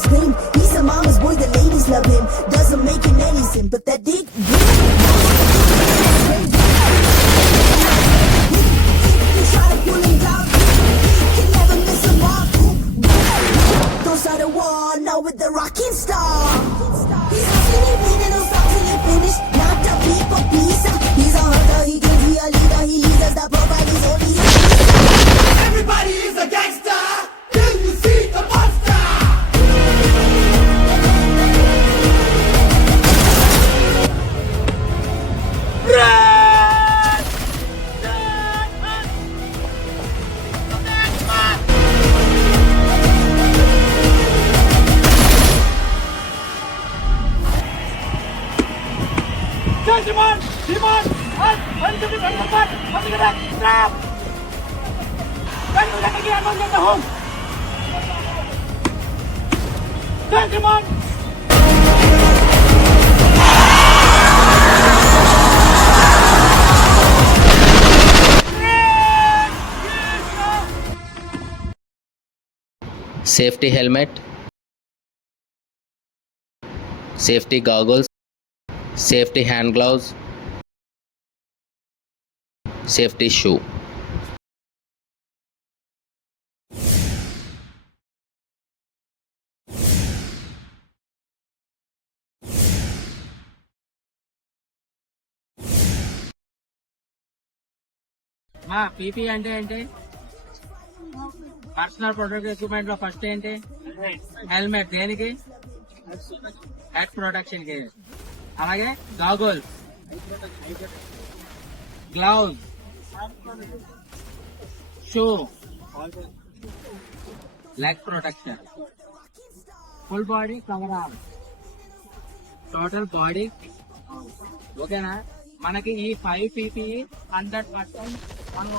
last name. He's a mama's boy, the ladies love him. Doesn't make him any sin, but that dick. You try to pull him down, you can never miss him up. Those are the one now with the rocking star. He's a skinny bean and he'll stop till he finish. Not the people pizza. He's a hunter, he can be a leader. He leads us the profile, he's only. Everybody is a gangster. Till you see the monster. Simon, stop! Simon! Safety helmet, safety goggles, safety hand gloves, safety shoe. మా PP అంటే ఏంటి? Personal protective equipment లో first ఏంటి? Helmet. దేనికి? Head protection కి. అలాగే goggles, gloves, shoe, leg protection, full body cover all, total body. ఓకేనా? మనకి ఈ 5 పీపీ 100% మనం